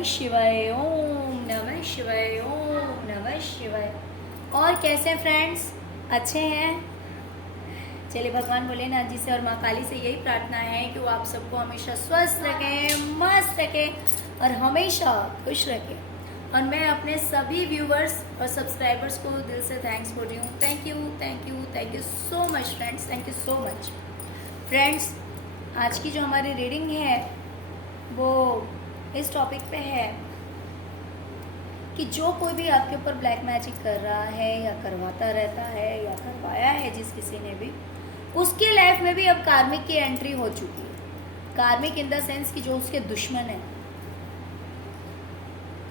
नमः शिवाय, ओम नमः शिवाय, ओम नमः शिवाय। और कैसे हैं फ्रेंड्स? अच्छे हैं? चलिए, भगवान भोलेनाथ जी से और माँ काली से यही प्रार्थना है कि वो आप सबको हमेशा स्वस्थ रखें, मस्त रखें और हमेशा खुश रखें। और मैं अपने सभी व्यूवर्स और सब्सक्राइबर्स को दिल से थैंक्स बोल रही हूँ। Thank you, thank you, thank you so much friends, thank you so much friends. आज की जो हमारी रीडिंग है वो इस टॉपिक पे है कि जो कोई भी आपके ऊपर ब्लैक मैजिक कर रहा है या करवाता रहता है या करवाया है जिस किसी ने भी, उसके लाइफ में भी अब कार्मिक की एंट्री हो चुकी है। कार्मिक इन द सेंस कि जो उसके दुश्मन है,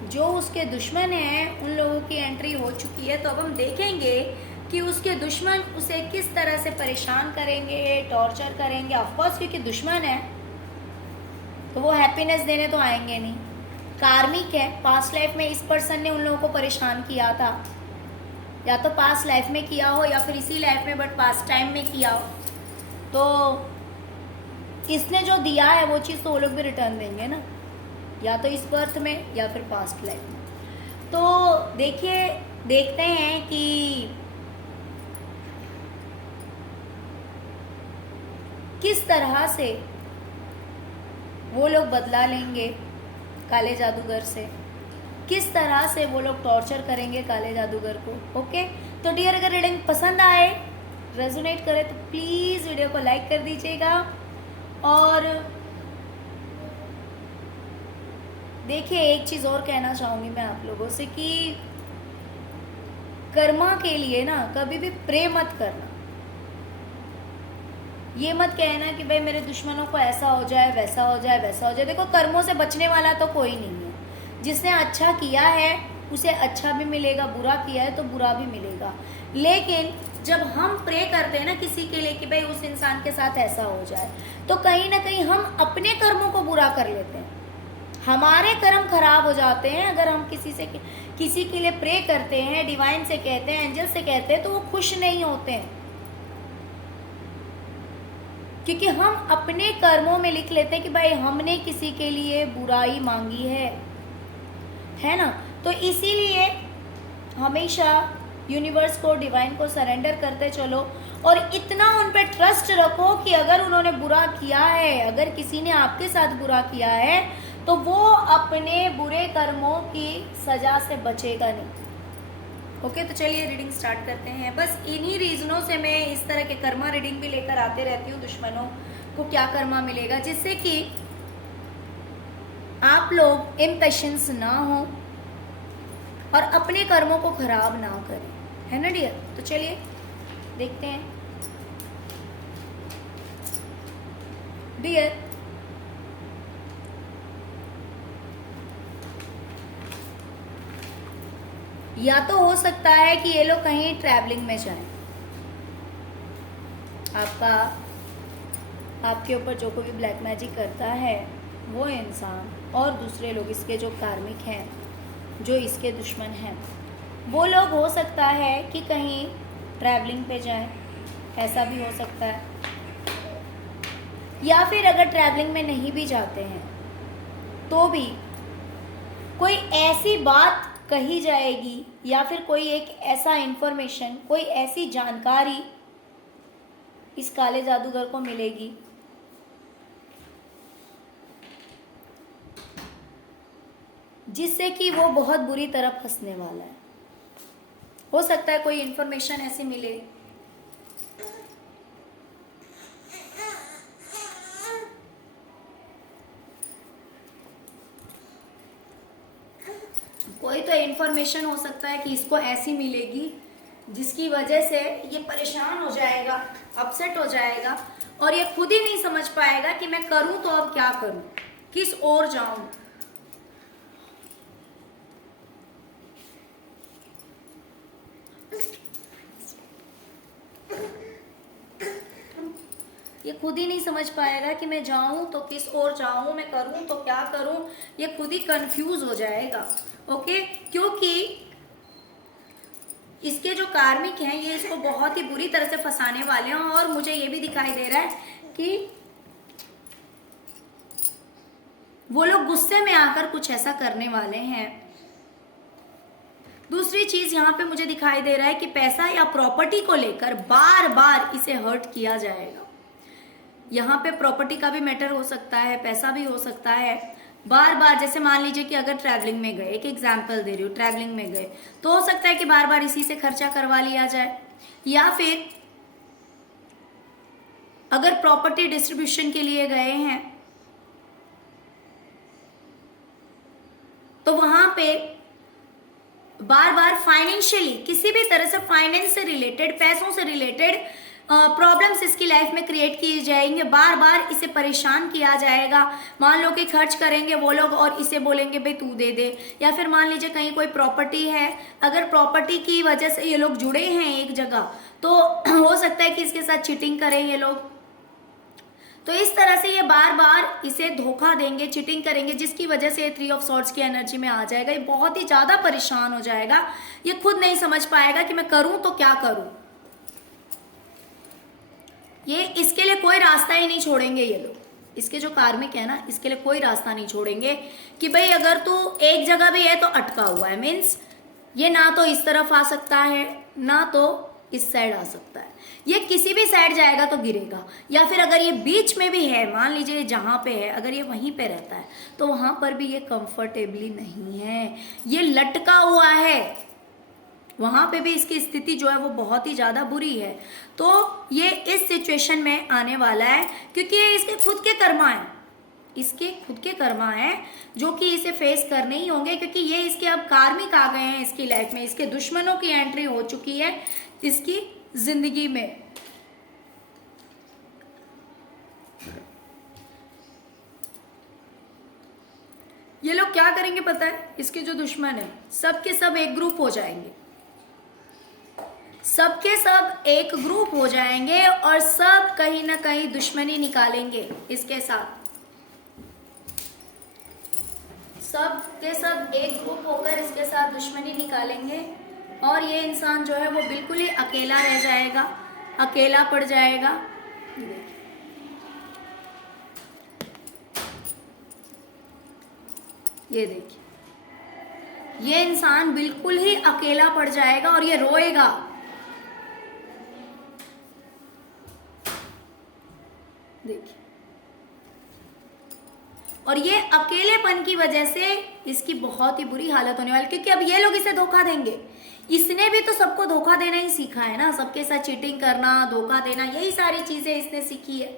जो उसके दुश्मन हैं उन लोगों की एंट्री हो चुकी है। तो अब हम देखेंगे कि उसके दुश्मन उसे किस तरह से परेशान करेंगे, टॉर्चर करेंगे। ऑफकोर्स क्योंकि दुश्मन है तो वो हैप्पीनेस देने तो आएंगे नहीं। कार्मिक है, पास्ट लाइफ में इस पर्सन ने उन लोगों को परेशान किया था, या तो पास्ट लाइफ में किया हो या फिर इसी लाइफ में बट पास्ट टाइम में किया हो। तो इसने जो दिया है वो चीज़ तो वो लोग भी रिटर्न देंगे ना, या तो इस बर्थ में या फिर पास्ट लाइफ में। तो देखिए, देखते हैं कि किस तरह से वो लोग बदला लेंगे काले जादूगर से, किस तरह से वो लोग टॉर्चर करेंगे काले जादूगर को। ओके, तो डियर, अगर रीडिंग पसंद आए, रेजोनेट करे तो प्लीज़ वीडियो को लाइक कर दीजिएगा। और देखिए, एक चीज़ और कहना चाहूँगी मैं आप लोगों से कि कर्मा के लिए ना कभी भी प्रे मत करना। ये मत कहना कि भाई मेरे दुश्मनों को ऐसा हो जाए, वैसा हो जाए, वैसा हो जाए। देखो, कर्मों से बचने वाला तो कोई नहीं है। जिसने अच्छा किया है उसे अच्छा भी मिलेगा, बुरा किया है तो बुरा भी मिलेगा। लेकिन जब हम प्रे करते हैं ना किसी के लिए कि भाई उस इंसान के साथ ऐसा हो जाए, तो कहीं ना कहीं हम अपने कर्मों को बुरा कर लेते हैं, हमारे कर्म खराब हो जाते हैं। अगर हम किसी के लिए प्रे करते हैं, डिवाइन से कहते हैं, एंजल से कहते हैं, तो वो खुश नहीं होते हैं, क्योंकि हम अपने कर्मों में लिख लेते हैं कि भाई हमने किसी के लिए बुराई मांगी है ना। तो इसीलिए हमेशा यूनिवर्स को, डिवाइन को सरेंडर करते चलो और इतना उन पे ट्रस्ट रखो कि अगर उन्होंने बुरा किया है, अगर किसी ने आपके साथ बुरा किया है, तो वो अपने बुरे कर्मों की सजा से बचेगा नहीं। ओके, तो चलिए रीडिंग स्टार्ट करते हैं। बस इन्हीं रीजनों से मैं इस तरह के कर्मा रीडिंग भी लेकर आते रहती हूँ, दुश्मनों को क्या कर्मा मिलेगा, जिससे कि आप लोग इम्पेशंस ना हो और अपने कर्मों को खराब ना करें, है ना डियर। तो चलिए देखते हैं डियर। या तो हो सकता है कि ये लोग कहीं ट्रैवलिंग में जाएं, आपके ऊपर जो कोई भी ब्लैक मैजिक करता है वो इंसान और दूसरे लोग, इसके जो कार्मिक हैं, जो इसके दुश्मन हैं, वो लोग हो सकता है कि कहीं ट्रैवलिंग पे जाएं, ऐसा भी हो सकता है। या फिर अगर ट्रैवलिंग में नहीं भी जाते हैं तो भी कोई ऐसी बात कही जाएगी या फिर कोई एक ऐसा इंफॉर्मेशन, कोई ऐसी जानकारी इस काले जादूगर को मिलेगी जिससे कि वो बहुत बुरी तरह फंसने वाला है। हो सकता है कोई इंफॉर्मेशन ऐसी मिले कोई तो इंफॉर्मेशन हो सकता है कि इसको ऐसी मिलेगी जिसकी वजह से ये परेशान हो जाएगा, अपसेट हो जाएगा और ये खुद ही नहीं समझ पाएगा कि मैं करूं तो अब क्या करूं, किस ओर जाऊं। ये खुद ही नहीं समझ पाएगा कि मैं जाऊं तो किस ओर जाऊं, मैं करूं तो क्या करूं। ये खुद ही कंफ्यूज हो जाएगा। ओके, क्योंकि इसके जो कार्मिक हैं ये इसको बहुत ही बुरी तरह से फंसाने वाले हैं। और मुझे ये भी दिखाई दे रहा है कि वो लोग गुस्से में आकर कुछ ऐसा करने वाले हैं। दूसरी चीज यहाँ पे मुझे दिखाई दे रहा है कि पैसा या प्रॉपर्टी को लेकर बार बार इसे हर्ट किया जाएगा। यहाँ पे प्रॉपर्टी का भी मैटर हो सकता है, पैसा भी हो सकता है। बार बार जैसे मान लीजिए कि अगर ट्रैवलिंग में गए, एक एग्जाम्पल दे रही हूँ, ट्रैवलिंग में गए तो हो सकता है कि बार बार इसी से खर्चा करवा लिया जाए। या फिर अगर प्रॉपर्टी डिस्ट्रीब्यूशन के लिए गए हैं तो वहां पे बार बार फाइनेंशियली किसी भी तरह से फाइनेंस से रिलेटेड, पैसों से रिलेटेड प्रॉब्लम्स इसकी लाइफ में क्रिएट किए जाएंगे। बार बार इसे परेशान किया जाएगा। मान लो कि खर्च करेंगे वो लोग और इसे बोलेंगे भाई तू दे दे। या फिर मान लीजिए कहीं कोई प्रॉपर्टी है, अगर प्रॉपर्टी की वजह से ये लोग जुड़े हैं एक जगह तो हो सकता है कि इसके साथ चीटिंग करें ये लोग। तो इस तरह से ये बार बार इसे धोखा देंगे, चीटिंग करेंगे, जिसकी वजह से ये 3 ऑफ सॉर्ड्स की एनर्जी में आ जाएगा। ये बहुत ही ज्यादा परेशान हो जाएगा। ये खुद नहीं समझ पाएगा कि मैं करूं तो क्या करूं। ये इसके लिए कोई रास्ता ही नहीं छोड़ेंगे ये लोग। इसके जो कार्मिक है ना, इसके लिए कोई रास्ता नहीं छोड़ेंगे कि भाई अगर तू एक जगह भी है तो अटका हुआ है। मीन्स ये ना तो इस तरफ आ सकता है ना तो इस साइड आ सकता है। ये किसी भी साइड जाएगा तो गिरेगा। या फिर अगर ये बीच में भी है, मान लीजिए जहां पे है, अगर ये वहीं पे रहता है तो वहां पर भी ये कंफर्टेबली नहीं है। ये लटका हुआ है, वहां पे भी इसकी स्थिति जो है वो बहुत ही ज्यादा बुरी है। तो ये इस सिचुएशन में आने वाला है क्योंकि ये इसके खुद के कर्मा है। इसके खुद के कर्मा है जो कि इसे फेस करने ही होंगे, क्योंकि ये इसके अब कार्मिक आ गए हैं इसकी लाइफ में। इसके दुश्मनों की एंट्री हो चुकी है इसकी जिंदगी में। ये लोग क्या करेंगे पता है? इसके जो दुश्मन है सब के सब एक ग्रुप हो जाएंगे। सबके सब एक ग्रुप हो जाएंगे और सब कहीं ना कहीं दुश्मनी निकालेंगे इसके साथ। सब के सब एक ग्रुप होकर इसके साथ दुश्मनी निकालेंगे और ये इंसान जो है वो बिल्कुल ही अकेला रह जाएगा, अकेला पड़ जाएगा। ये देखिए, ये इंसान बिल्कुल ही अकेला पड़ जाएगा और ये रोएगा। देखिए, और ये अकेलेपन की वजह से इसकी बहुत ही बुरी हालत होने वाली, क्योंकि अब ये लोग इसे धोखा देंगे। इसने भी तो सबको धोखा देना ही सीखा है ना, सबके साथ चीटिंग करना, धोखा देना, यही सारी चीजें इसने सीखी है।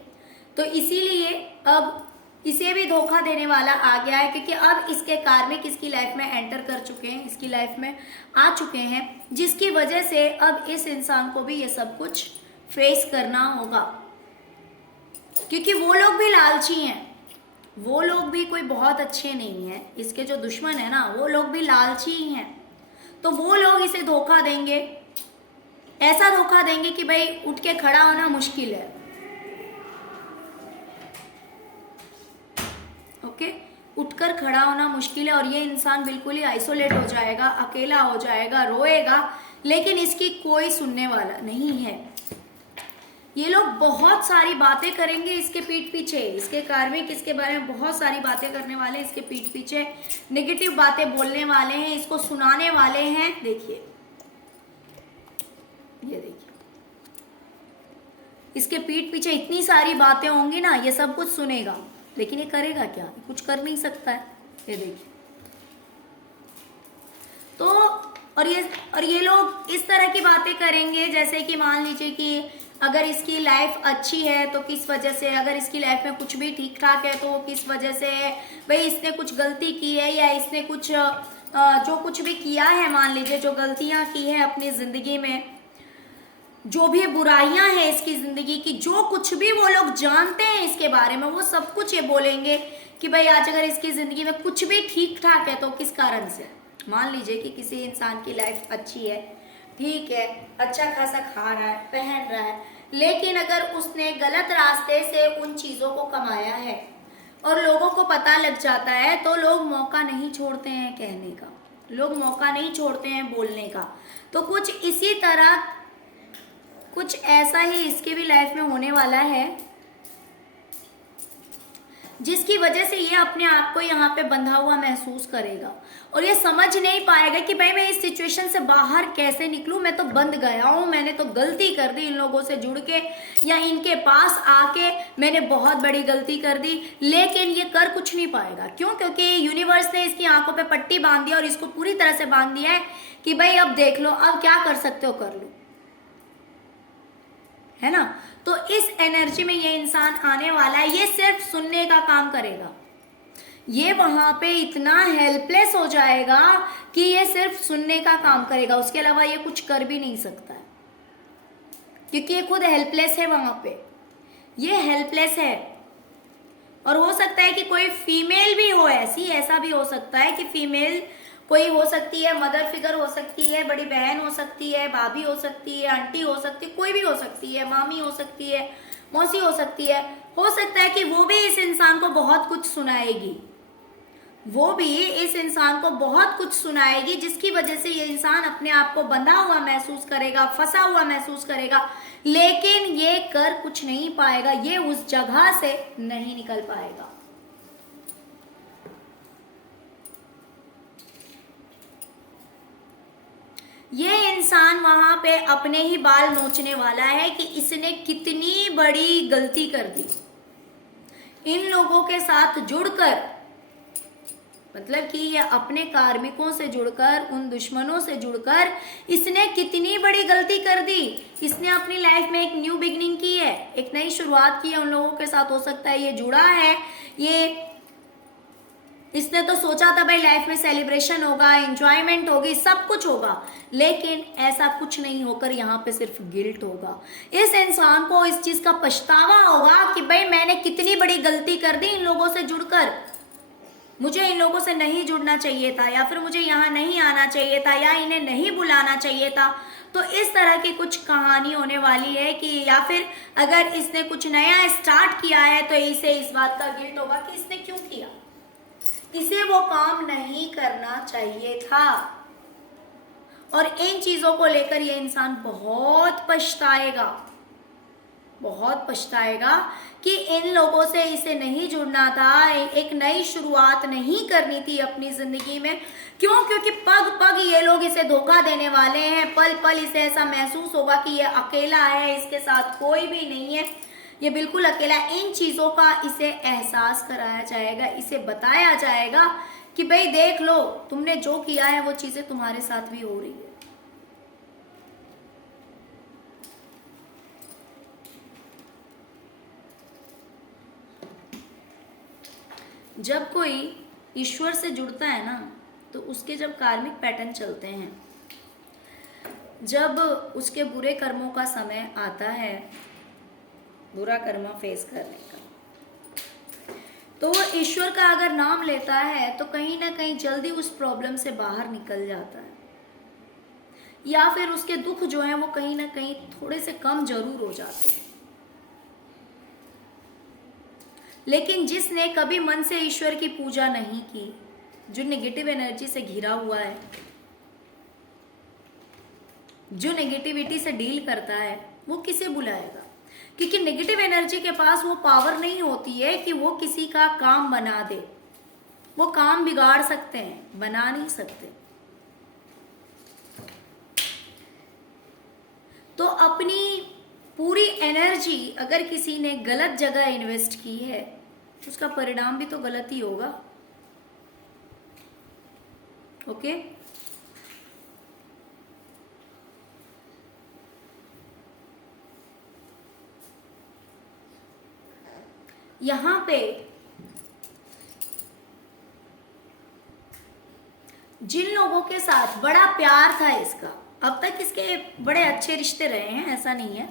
तो इसीलिए अब इसे भी धोखा देने वाला आ गया है, क्योंकि अब इसके कार्मिक इसकी लाइफ में एंटर कर चुके हैं, इसकी लाइफ में आ चुके हैं, जिसकी वजह से अब इस इंसान को भी ये सब कुछ फेस करना होगा। क्योंकि वो लोग भी लालची हैं, वो लोग भी कोई बहुत अच्छे नहीं है। इसके जो दुश्मन है ना वो लोग भी लालची ही हैं। तो वो लोग इसे धोखा देंगे, ऐसा धोखा देंगे कि भाई उठ के खड़ा होना मुश्किल है। ओके, उठकर खड़ा होना मुश्किल है और ये इंसान बिल्कुल ही आइसोलेट हो जाएगा, अकेला हो जाएगा, रोएगा, लेकिन इसकी कोई सुनने वाला नहीं है। ये लोग बहुत सारी बातें करेंगे इसके पीठ पीछे, इसके कार्मिक इसके बारे में बहुत सारी बातें करने वाले हैं, इसके पीठ पीछे नेगेटिव बातें बोलने वाले हैं, इसको सुनाने वाले हैं। देखिए, ये देखिए, इसके पीठ पीछे इतनी सारी बातें होंगी ना, ये सब कुछ सुनेगा, लेकिन ये करेगा क्या? कुछ कर नहीं सकता है। ये देखिए, तो और ये लोग इस तरह की बातें करेंगे जैसे कि मान लीजिए कि अगर इसकी लाइफ अच्छी है तो किस वजह से, अगर इसकी लाइफ में कुछ भी ठीक ठाक है तो किस वजह से है, भाई इसने कुछ गलती की है या इसने कुछ जो कुछ भी किया है, मान लीजिए जो गलतियां की है अपनी जिंदगी में, जो भी बुराइयां हैं इसकी जिंदगी की, जो कुछ भी वो लोग जानते हैं इसके बारे में, वो सब कुछ ये बोलेंगे कि भाई आज अगर इसकी जिंदगी में कुछ भी ठीक ठाक है तो किस कारण से। मान लीजिए कि किसी इंसान की लाइफ अच्छी है, ठीक है, अच्छा खासा खा रहा है, पहन रहा है, लेकिन अगर उसने गलत रास्ते से उन चीजों को कमाया है और लोगों को पता लग जाता है तो लोग मौका नहीं छोड़ते हैं कहने का, लोग मौका नहीं छोड़ते हैं बोलने का। तो कुछ इसी तरह, कुछ ऐसा ही इसकी भी लाइफ में होने वाला है, जिसकी वजह से ये अपने आप को यहाँ पे बंधा हुआ महसूस करेगा और ये समझ नहीं पाएगा कि भाई मैं इस सिचुएशन से बाहर कैसे निकलूं, मैं तो बंद गया हूं, मैंने तो गलती कर दी इन लोगों से जुड़ के या इनके पास आके मैंने बहुत बड़ी गलती कर दी। लेकिन ये कर कुछ नहीं पाएगा। क्यों? क्योंकि यूनिवर्स ने इसकी आंखों पे पट्टी बांध दिया और इसको पूरी तरह से बांध दिया है कि भाई अब देख लो, अब क्या कर सकते हो कर लो, है ना। तो इस एनर्जी में ये इंसान आने वाला है, ये सिर्फ सुनने का काम करेगा। ये वहां पे इतना हेल्पलेस हो जाएगा कि ये सिर्फ सुनने का काम करेगा, उसके अलावा ये कुछ कर भी नहीं सकता है, क्योंकि ये खुद हेल्पलेस है। वहां पे ये हेल्पलेस है। और हो सकता है कि कोई फीमेल भी हो ऐसी, ऐसा भी हो सकता है कि फीमेल कोई हो सकती है, मदर फिगर हो सकती है, बड़ी बहन हो सकती है, भाभी हो सकती है, आंटी हो सकती है, कोई भी हो सकती है, मामी हो सकती है, मौसी हो सकती है। हो सकता है कि वो भी इस इंसान को बहुत कुछ सुनाएगी, वो भी इस इंसान को बहुत कुछ सुनाएगी, जिसकी वजह से ये इंसान अपने आप को बंधा हुआ महसूस करेगा, फंसा हुआ महसूस करेगा, लेकिन ये कर कुछ नहीं पाएगा, ये उस जगह से नहीं निकल पाएगा। ये इंसान वहां पे अपने ही बाल नोचने वाला है कि इसने कितनी बड़ी गलती कर दी इन लोगों के साथ जुड़कर। मतलब कि ये अपने कार्मिकों से जुड़कर, उन दुश्मनों से जुड़कर इसने कितनी बड़ी गलती कर दी। इसने अपनी लाइफ में एक न्यू बिगिनिंग की है, एक नई शुरुआत की है उन लोगों के साथ। हो सकता है ये जुड़ा है, ये इसने तो सोचा था भाई लाइफ में सेलिब्रेशन होगा, एंजॉयमेंट होगी, सब कुछ होगा, लेकिन ऐसा कुछ नहीं होकर यहाँ पे सिर्फ गिल्ट होगा। इस इंसान को इस चीज का पछतावा होगा कि भाई मैंने कितनी बड़ी गलती कर दी इन लोगों से जुड़कर, मुझे इन लोगों से नहीं जुड़ना चाहिए था, या फिर मुझे यहाँ नहीं आना चाहिए था, या इन्हें नहीं बुलाना चाहिए था। तो इस तरह की कुछ कहानी होने वाली है कि या फिर अगर इसने कुछ नया स्टार्ट किया है तो इसे इस बात का गिल्ट होगा कि इसने क्यों किया, इसे वो काम नहीं करना चाहिए था। और इन चीजों को लेकर ये इंसान बहुत पछताएगा, बहुत पछताएगा कि इन लोगों से इसे नहीं जुड़ना था, एक नई शुरुआत नहीं करनी थी अपनी जिंदगी में। क्यों? क्योंकि पग पग ये लोग इसे धोखा देने वाले हैं, पल पल इसे ऐसा महसूस होगा कि ये अकेला है, इसके साथ कोई भी नहीं है, ये बिल्कुल अकेला। इन चीजों का इसे एहसास कराया जाएगा, इसे बताया जाएगा कि भाई देख लो, तुमने जो किया है वो चीजें तुम्हारे साथ भी हो रही है। जब कोई ईश्वर से जुड़ता है ना, तो उसके जब कार्मिक पैटर्न चलते हैं, जब उसके बुरे कर्मों का समय आता है, बुरा कर्म फेस करने का, तो वो ईश्वर का अगर नाम लेता है तो कहीं ना कहीं जल्दी उस प्रॉब्लम से बाहर निकल जाता है, या फिर उसके दुख जो है वो कहीं ना कहीं थोड़े से कम जरूर हो जाते हैं। लेकिन जिसने कभी मन से ईश्वर की पूजा नहीं की, जो नेगेटिव एनर्जी से घिरा हुआ है, जो नेगेटिविटी से डील करता है, वो किसे बुलाएगा? क्योंकि नेगेटिव एनर्जी के पास वो पावर नहीं होती है कि वो किसी का काम बना दे। वो काम बिगाड़ सकते हैं, बना नहीं सकते। तो अपनी पूरी एनर्जी अगर किसी ने गलत जगह इन्वेस्ट की है तो उसका परिणाम भी तो गलत ही होगा। ओके? यहां पे जिन लोगों के साथ बड़ा प्यार था इसका, अब तक इसके बड़े अच्छे रिश्ते रहे हैं, ऐसा नहीं है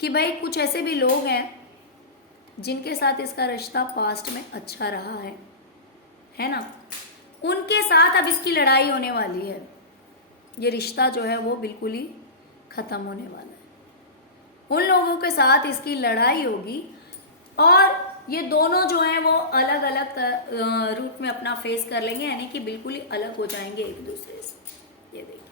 कि भाई कुछ ऐसे भी लोग हैं जिनके साथ इसका रिश्ता पास्ट में अच्छा रहा है ना, उनके साथ अब इसकी लड़ाई होने वाली है। ये रिश्ता जो है वो बिल्कुल ही खत्म होने वाला है। उन लोगों के साथ इसकी लड़ाई होगी और ये दोनों जो हैं वो अलग अलग रूप में अपना फेस कर लेंगे, यानी कि बिल्कुल ही अलग हो जाएंगे एक दूसरे से। ये देखिए,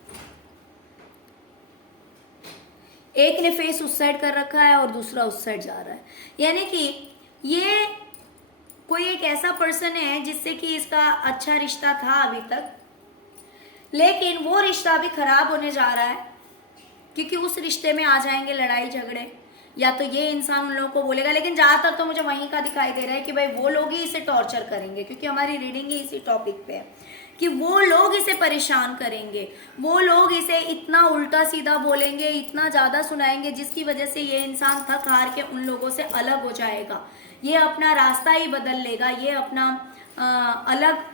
एक ने फेस उस साइड कर रखा है और दूसरा उस साइड जा रहा है, यानी कि ये कोई एक ऐसा पर्सन है जिससे कि इसका अच्छा रिश्ता था अभी तक, लेकिन वो रिश्ता अभी खराब होने जा रहा है, क्योंकि उस रिश्ते में आ जाएंगे लड़ाई झगड़े, या तो ये इंसान उन लोगों को बोलेगा, लेकिन ज्यादातर तो मुझे वहीं का दिखाई दे रहा है कि भाई वो लोग ही इसे टॉर्चर करेंगे, क्योंकि हमारी रीडिंग ही इसी टॉपिक पे है कि वो लोग इसे परेशान करेंगे, वो लोग इसे इतना उल्टा सीधा बोलेंगे, इतना ज्यादा सुनाएंगे, जिसकी वजह से ये इंसान थक हार के उन लोगों से अलग हो जाएगा, ये अपना रास्ता ही बदल लेगा, ये अपना अलग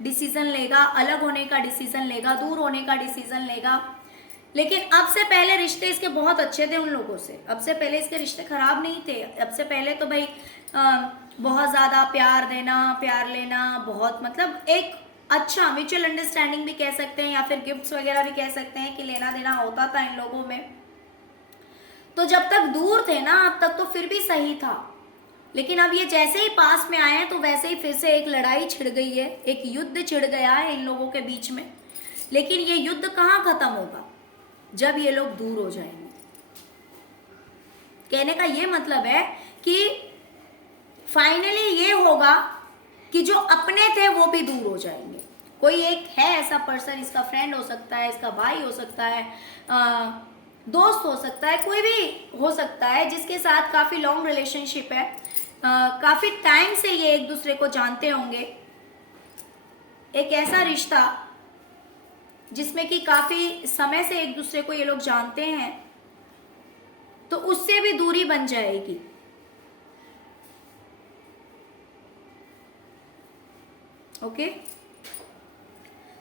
डिसीजन लेगा, अलग होने का डिसीजन लेगा, दूर होने का डिसीजन लेगा। लेकिन अब से पहले रिश्ते इसके बहुत अच्छे थे उन लोगों से, अब से पहले इसके रिश्ते खराब नहीं थे। अब से पहले तो भाई बहुत ज्यादा प्यार देना, प्यार लेना, बहुत मतलब एक अच्छा म्यूचुअल अंडरस्टैंडिंग भी कह सकते हैं, या फिर गिफ्ट्स वगैरह भी कह सकते हैं कि लेना देना होता था इन लोगों में। तो जब तक दूर थे ना, अब तक तो फिर भी सही था, लेकिन अब ये जैसे ही पास में आए हैं तो वैसे ही फिर से एक लड़ाई छिड़ गई है, एक युद्ध छिड़ गया है इन लोगों के बीच में। लेकिन ये युद्ध कहाँ खत्म होगा? जब ये लोग दूर हो जाएंगे। कहने का ये मतलब है कि फाइनली ये होगा कि जो अपने थे वो भी दूर हो जाएंगे। कोई एक है ऐसा पर्सन, इसका फ्रेंड हो सकता है, इसका भाई हो सकता है, दोस्त हो सकता है, कोई भी हो सकता है जिसके साथ काफी लॉन्ग रिलेशनशिप है, काफी टाइम से ये एक दूसरे को जानते होंगे, एक ऐसा रिश्ता जिसमें कि काफी समय से एक दूसरे को ये लोग जानते हैं, तो उससे भी दूरी बन जाएगी। ओके,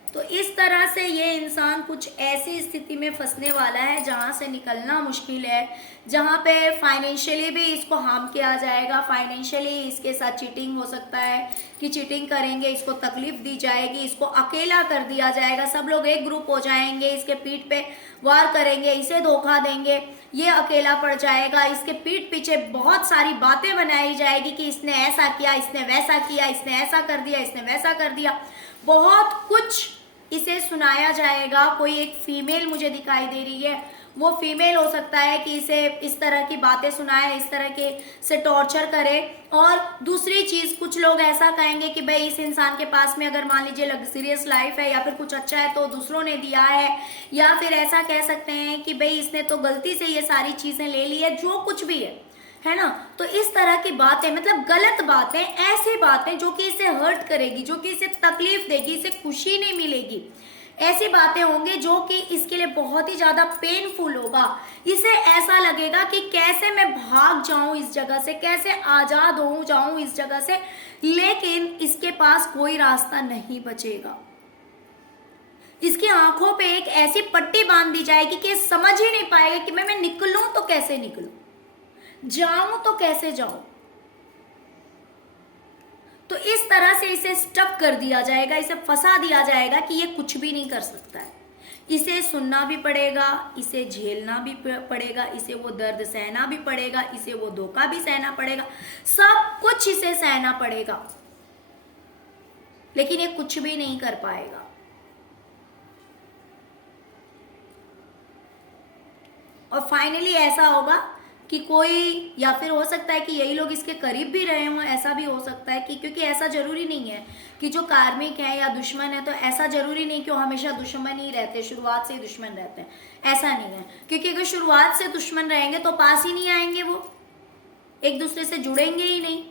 तो इस तरह से ये इंसान कुछ ऐसी स्थिति में फंसने वाला है जहां से निकलना मुश्किल है, जहां पे फाइनेंशियली भी इसको हार्म किया जाएगा, फाइनेंशियली इसके साथ चीटिंग हो सकता है कि चीटिंग करेंगे, इसको तकलीफ दी जाएगी, इसको अकेला कर दिया जाएगा, सब लोग एक ग्रुप हो जाएंगे, इसके पीठ पे वार करेंगे, इसे धोखा देंगे, ये अकेला पड़ जाएगा, इसके पीठ पीछे बहुत सारी बातें बनाई जाएगी कि इसने ऐसा किया, इसने वैसा किया, इसने ऐसा कर दिया, इसने वैसा कर दिया, बहुत कुछ इसे सुनाया जाएगा। कोई एक फीमेल मुझे दिखाई दे रही है, वो फीमेल हो सकता है कि इसे इस तरह की बातें सुनाए, इस तरह के से टॉर्चर करे। और दूसरी चीज, कुछ लोग ऐसा कहेंगे कि भाई इस इंसान के पास में अगर मान लीजिए लग्जरियस लाइफ है या फिर कुछ अच्छा है तो दूसरों ने दिया है, या फिर ऐसा कह सकते हैं कि भाई इसने तो गलती से ये सारी चीजें ले ली है, जो कुछ भी है ना। तो इस तरह की बातें, मतलब गलत बातें, ऐसी बातें जो कि इसे हर्ट करेगी, जो कि इसे तकलीफ देगी, इसे खुशी नहीं मिलेगी, ऐसी बातें होंगी जो कि इसके लिए बहुत ही ज्यादा पेनफुल होगा। इसे ऐसा लगेगा कि कैसे मैं भाग जाऊं इस जगह से, कैसे आजाद हो जाऊं इस जगह से, लेकिन इसके पास कोई रास्ता नहीं बचेगा। इसकी आंखों पे एक ऐसी पट्टी बांध दी जाएगी कि समझ ही नहीं पाएगा कि मैं निकलूं तो कैसे निकलूं, जाऊं तो कैसे जाऊं। तो इस तरह से इसे स्टक कर दिया जाएगा, इसे फंसा दिया जाएगा कि ये कुछ भी नहीं कर सकता है। इसे सुनना भी पड़ेगा, इसे झेलना भी पड़ेगा, इसे वो दर्द सहना भी पड़ेगा, इसे वो धोखा भी सहना पड़ेगा, सब कुछ इसे सहना पड़ेगा, लेकिन ये कुछ भी नहीं कर पाएगा। और फाइनली ऐसा होगा कि कोई, या फिर हो सकता है कि यही लोग इसके करीब भी रहे हों, ऐसा भी हो सकता है कि, क्योंकि ऐसा जरूरी नहीं है कि जो कार्मिक है या दुश्मन है, तो ऐसा जरूरी नहीं कि वो हमेशा दुश्मन ही रहते, शुरुआत से ही दुश्मन रहते हैं, ऐसा नहीं है। क्योंकि अगर शुरुआत से दुश्मन रहेंगे तो पास ही नहीं आएंगे, वो एक दूसरे से जुड़ेंगे ही नहीं।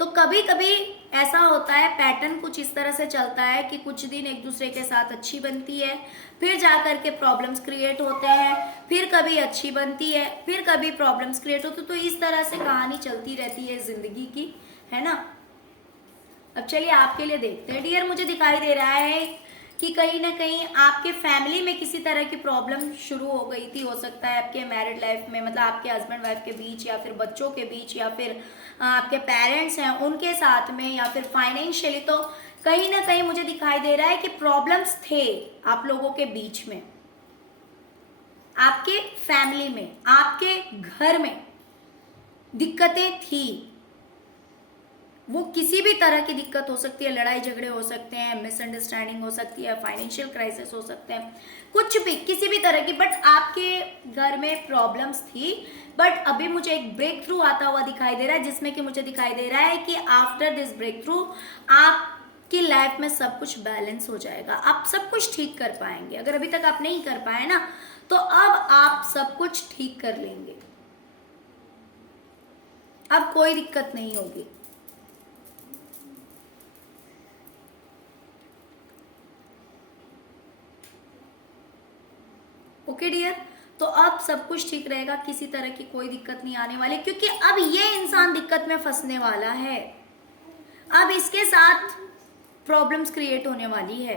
तो कभी कभी ऐसा होता है, पैटर्न कुछ इस तरह से चलता है कि कुछ दिन एक दूसरे के साथ अच्छी बनती है, फिर जाकर के प्रॉब्लम्स क्रिएट होते हैं, फिर कभी अच्छी बनती है, फिर कभी प्रॉब्लम्स क्रिएट होते, तो इस तरह से कहानी चलती रहती है जिंदगी की, है ना। अब चलिए आपके लिए देखते हैं। डियर, मुझे दिखाई दे रहा है कि कहीं ना कहीं आपके फैमिली में किसी तरह की प्रॉब्लम शुरू हो गई थी, हो सकता है आपके मैरिड लाइफ में, मतलब आपके हस्बैंड वाइफ के बीच, या फिर बच्चों के बीच, या फिर आपके पेरेंट्स हैं उनके साथ में, या फिर फाइनेंशियली। तो कहीं ना कहीं मुझे दिखाई दे रहा है कि प्रॉब्लम्स थे आप लोगों के बीच में, आपके फैमिली में, आपके घर में दिक्कतें थी। वो किसी भी तरह की दिक्कत हो सकती है, लड़ाई झगड़े हो सकते हैं, मिसअंडरस्टैंडिंग हो सकती है, फाइनेंशियल क्राइसिस हो सकते हैं, कुछ भी किसी भी तरह की, बट आपके घर में प्रॉब्लम्स थी, बट अभी मुझे एक ब्रेक थ्रू आता हुआ दिखाई दे रहा है, जिसमें कि मुझे दिखाई दे रहा है कि आफ्टर दिस ब्रेक थ्रू आपकी लाइफ में सब कुछ बैलेंस हो जाएगा, आप सब कुछ ठीक कर पाएंगे। अगर अभी तक आप नहीं कर पाए ना, तो अब आप सब कुछ ठीक कर लेंगे, अब कोई दिक्कत नहीं होगी। ओके डियर, तो अब सब कुछ ठीक रहेगा, किसी तरह की कोई दिक्कत नहीं आने वाली, क्योंकि अब ये इंसान दिक्कत में फंसने वाला है, अब इसके साथ प्रॉब्लम्स क्रिएट होने वाली है।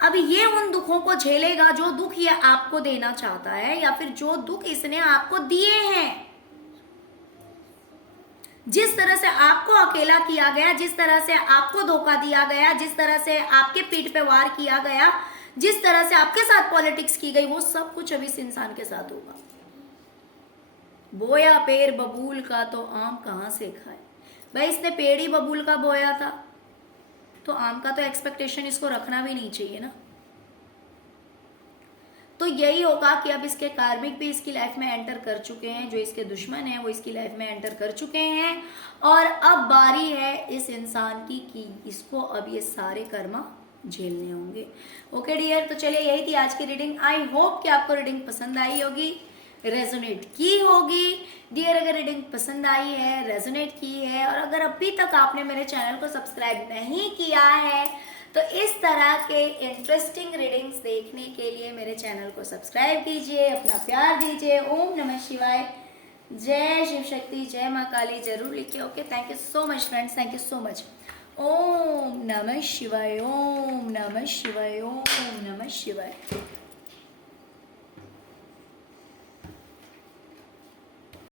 अब ये उन दुखों को झेलेगा जो दुख ये आपको देना चाहता है, या फिर जो दुख इसने आपको दिए हैं। जिस तरह से आपको अकेला किया गया, जिस तरह से आपको धोखा दिया गया, जिस तरह से आपके पीठ पे वार किया गया, जिस तरह से आपके साथ पॉलिटिक्स की गई, वो सब कुछ अब इस इंसान के साथ होगा। बोया पेड़ बबूल का तो आम कहां से खाए। भाई इसने पेड़ ही बबूल का बोया था, तो आम का तो एक्सपेक्टेशन इसको रखना भी नहीं चाहिए ना। तो यही होगा कि अब इसके कार्मिक भी इसकी लाइफ में एंटर कर चुके हैं, जो इसके दुश्मन हैं वो इसकी लाइफ में एंटर कर चुके हैं, और अब बारी है इस इंसान की कि इसको अब ये सारे कर्मा झेलने होंगे। ओके डियर, तो चलिए यही थी आज की रीडिंग। आई होप कि आपको रीडिंग पसंद आई होगी, रेजोनेट की होगी। डियर, अगर रीडिंग पसंद आई है, रेजोनेट की है, और अगर अभी तक आपने मेरे चैनल को सब्सक्राइब नहीं किया है, तो इस तरह के इंटरेस्टिंग रीडिंग्स देखने के लिए मेरे चैनल को सब्सक्राइब कीजिए, अपना प्यार दीजिए। ओम नमः शिवाय, जय शिव शक्ति, जय माँ काली जरूर लिखिए। Okay, thank you so much friends, thank you so much. Om Namah Shivaya, ओम नमः शिवाय, ओम नमः शिवाय।